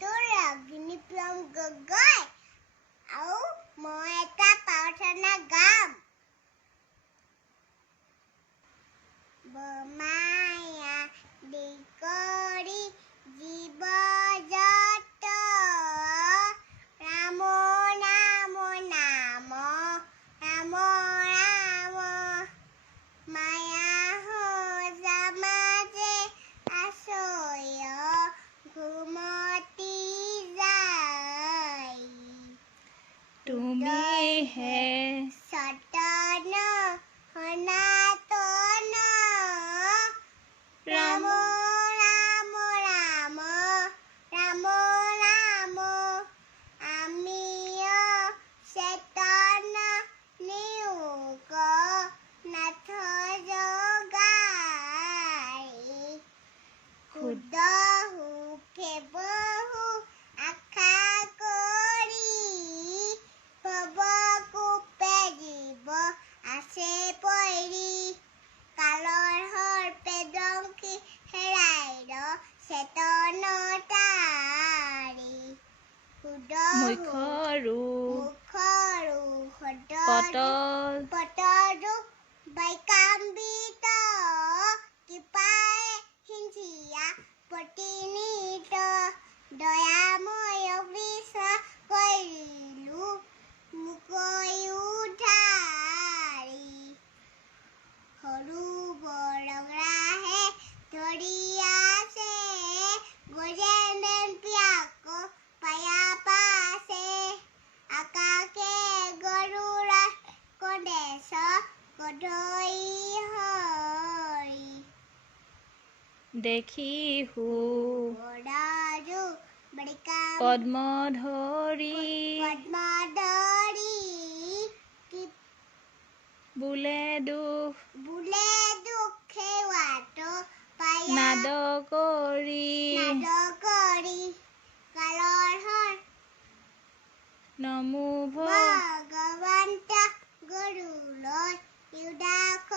তোৰ অগ্নিপ্ৰম গগৈ আৰু মই এটা প্ৰাৰ্থনা গাম। ব্ৰহ্মায়া দি কৰি জীৱ জগত ৰাম নাম নাম ৰাম ৰাম মায়া সজা মাজে আশ্ৰয় ঘুমতি যায় তুমি হে সতন সনাতন ৰাম ৰাম ৰাম ৰাম ৰাম আমিও চেতন নিয়োগ নাথ জগাই শুদ্ধ সুখে বহু আশা কৰি ভৱকূপে জীৱ আছে পৰি কালৰ সৰ্পে দংশি হেৰাই চেতন তাৰি মুখৰো পটল পটৰো বৈকাম্বিত কৃপাই হিংসিয়া প্ৰতিনিত দয়াময় বিশ্বাস কৰিলো মুকৈ উঠাৰি সৰু বৰগ্ৰাহে ধৰি আছে গজেন্দ্ৰ পিয়াক পায়া পাছে আকাশে গৰুড় কন্দেশ কধৈ হৰি দেখিহো বৰাজু পদ্মধৰি বোলে দুখ সেৱাটো পায়া নাদ কৰি কালৰ হৰ নমো ভগৱন্ত গৰুলৈ উদাস